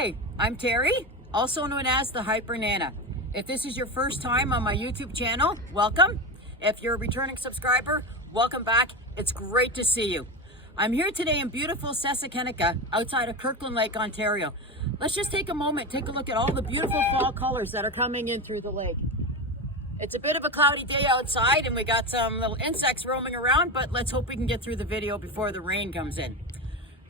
Hi, I'm Terry, also known as the Hyper Nana. If this is your first time on my YouTube channel, welcome. If you're a returning subscriber, welcome back. It's great to see you. I'm here today in beautiful Sesekinika outside of Kirkland Lake, Ontario. Let's just take a moment, take a look at all the beautiful fall colors that are coming in through the lake. It's a bit of a cloudy day outside and we got some little insects roaming around, but let's hope we can get through the video before the rain comes in.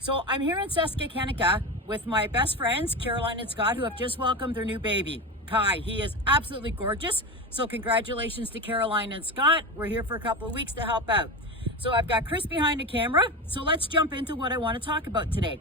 So I'm here in Sesekinika with my best friends, Caroline and Scott, who have just welcomed their new baby, Kai. He is absolutely gorgeous. So congratulations to Caroline and Scott. We're here for a couple of weeks to help out. So I've got Kris behind the camera. So let's jump into what I want to talk about today.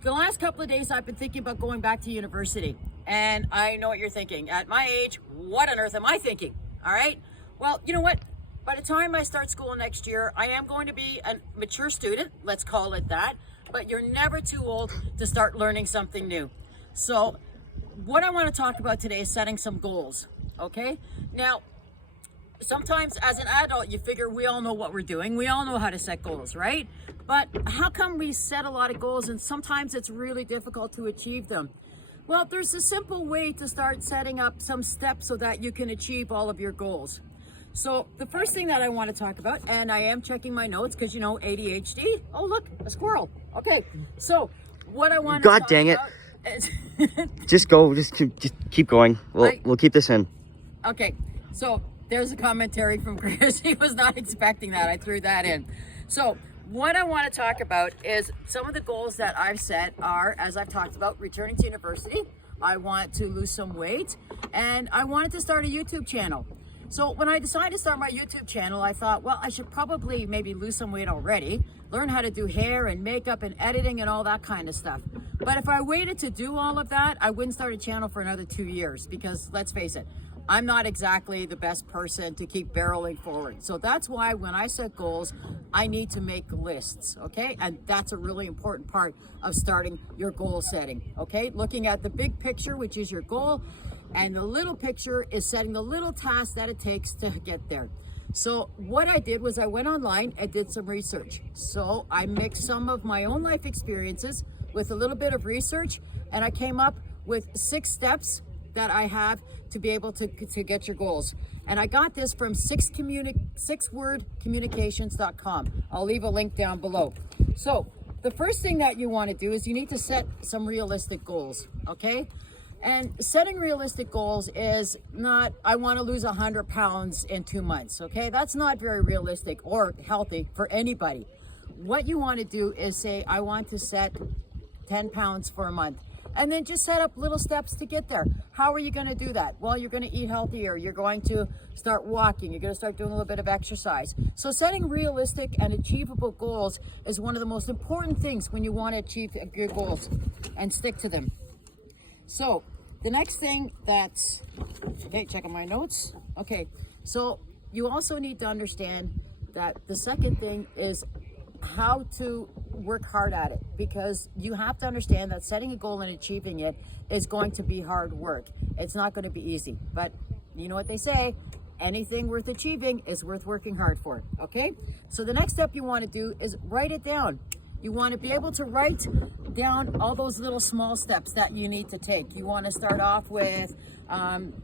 The last couple of days I've been thinking about going back to university. And I know what you're thinking. At my age, what on earth am I thinking? All right. Well, you know what? By the time I start school next year, I am going to be a mature student, let's call it that, but you're never too old to start learning something new. So what I want to talk about today is setting some goals, okay? Now, sometimes as an adult, you figure we all know what we're doing. We all know how to set goals, right? But how come we set a lot of goals and sometimes it's really difficult to achieve them? Well, there's a simple way to start setting up some steps so that you can achieve all of your goals. So the first thing that I want to talk about, and I am checking my notes because, you know, ADHD. Oh, look, a squirrel. Okay, so what I want to God dang it. Just keep going. We'll keep this in. Okay, so there's a commentary from Kris. He was not expecting that. I threw that in. So what I want to talk about is some of the goals that I've set are, as I've talked about, returning to university. I want to lose some weight, and I wanted to start a YouTube channel. So when I decided to start my YouTube channel, I thought, well, I should probably maybe lose some weight already, learn how to do hair and makeup and editing and all that kind of stuff. But if I waited to do all of that, I wouldn't start a channel for another 2 years because let's face it, I'm not exactly the best person to keep barreling forward. So that's why when I set goals, I need to make lists, okay? And that's a really important part of starting your goal setting, okay? Looking at the big picture, which is your goal, and the little picture is setting the little tasks that it takes to get there. So what I did was I went online and did some research. So I mixed some of my own life experiences with a little bit of research, and I came up with 6 steps that I have to be able to get your goals. And I got this from 6wordcommunications.com. I'll leave a link down below. So the first thing that you want to do is you need to set some realistic goals, okay? And setting realistic goals is not, I want to lose 100 pounds in 2 months, okay? That's not very realistic or healthy for anybody. What you want to do is say, I want to set 10 pounds for a month. And then just set up little steps to get there. How are you going to do that? Well, you're going to eat healthier. You're going to start walking. You're going to start doing a little bit of exercise. So setting realistic and achievable goals is one of the most important things when you want to achieve your goals and stick to them. So the next thing that's, okay, checking my notes. Okay, so you also need to understand that the second thing is how to work hard at it, because you have to understand that setting a goal and achieving it is going to be hard work. It's not going to be easy, but you know what they say, anything worth achieving is worth working hard for, okay? So the next step you want to do is write it down. You want to be able to write down all those little small steps that you need to take. You want to start off with,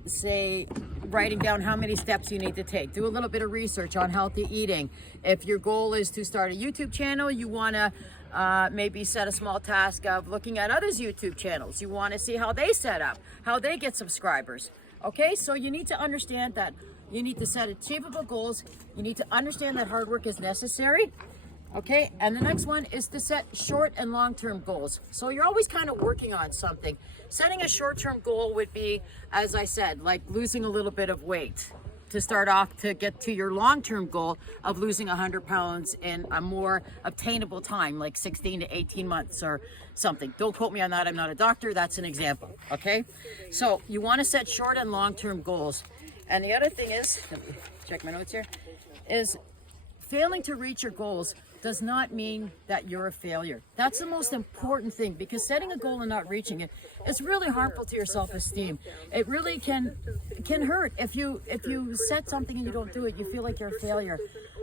say, writing down how many steps you need to take. Do a little bit of research on healthy eating. If your goal is to start a YouTube channel, you want to maybe set a small task of looking at others' YouTube channels. You want to see how they set up, how they get subscribers. Okay, so you need to understand that you need to set achievable goals. You need to understand that hard work is necessary. Okay, and the next one is to set short and long-term goals. So you're always kind of working on something. Setting a short-term goal would be, as I said, like losing a little bit of weight to start off to get to your long-term goal of losing 100 pounds in a more obtainable time, like 16 to 18 months or something. Don't quote me on that. I'm not a doctor. That's an example. Okay, so you want to set short and long-term goals. And the other thing is, check my notes here, is failing to reach your goals does not mean that you're a failure. That's the most important thing, because setting a goal and not reaching it is really harmful to your self-esteem. It really can hurt. If you set something and you don't do it, you feel like you're a failure.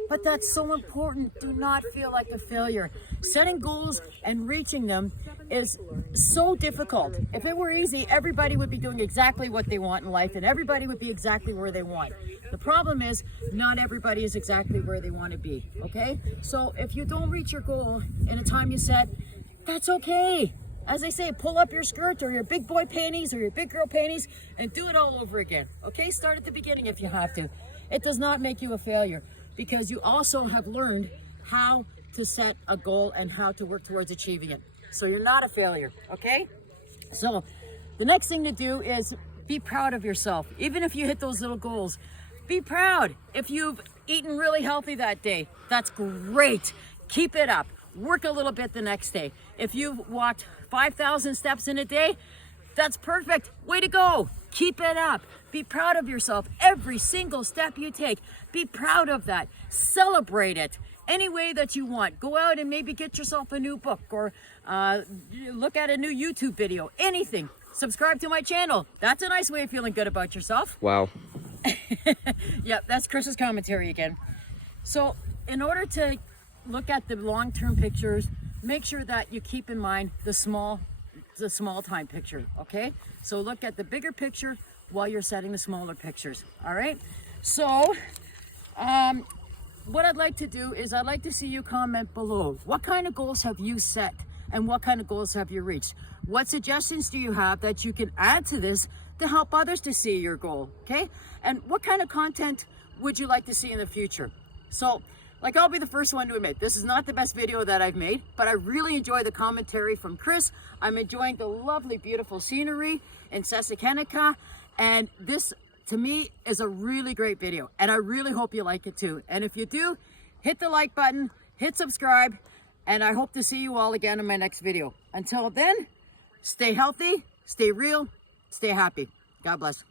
But that's so important. Do not feel like a failure. Setting goals and reaching them is so difficult. If it were easy, everybody would be doing exactly what they want in life and everybody would be exactly where they want. The problem is not everybody is exactly where they want to be, okay? So if you don't reach your goal in a time you set, that's okay. As I say, pull up your skirt or your big boy panties or your big girl panties and do it all over again, okay? Start at the beginning if you have to. It does not make you a failure because you also have learned how to set a goal and how to work towards achieving it. So you're not a failure, okay? So the next thing to do is be proud of yourself. Even if you hit those little goals, be proud. If you've eaten really healthy that day, that's great. Keep it up. Work a little bit the next day. If you've walked 5,000 steps in a day, that's perfect. Way to go. Keep it up. Be proud of yourself. Every single step you take, be proud of that. Celebrate it any way that you want. Go out and maybe get yourself a new book or look at a new YouTube video, anything. Subscribe to my channel. That's a nice way of feeling good about yourself. Wow. Yep, that's Chris's commentary again. So in order to look at the long-term pictures, make sure that you keep in mind the small time picture, okay? So look at the bigger picture while you're setting the smaller pictures, all right? So what I'd like to do is I'd like to see you comment below. What kind of goals have you set and what kind of goals have you reached? What suggestions do you have that you can add to this to help others to see your goal, okay? And what kind of content would you like to see in the future? So, like, I'll be the first one to admit, this is not the best video that I've made, but I really enjoy the commentary from Kris. I'm enjoying the lovely, beautiful scenery in Sesekinika, and this, to me, is a really great video, and I really hope you like it too. And if you do, hit the like button, hit subscribe, and I hope to see you all again in my next video. Until then, stay healthy, stay real, stay happy. God bless.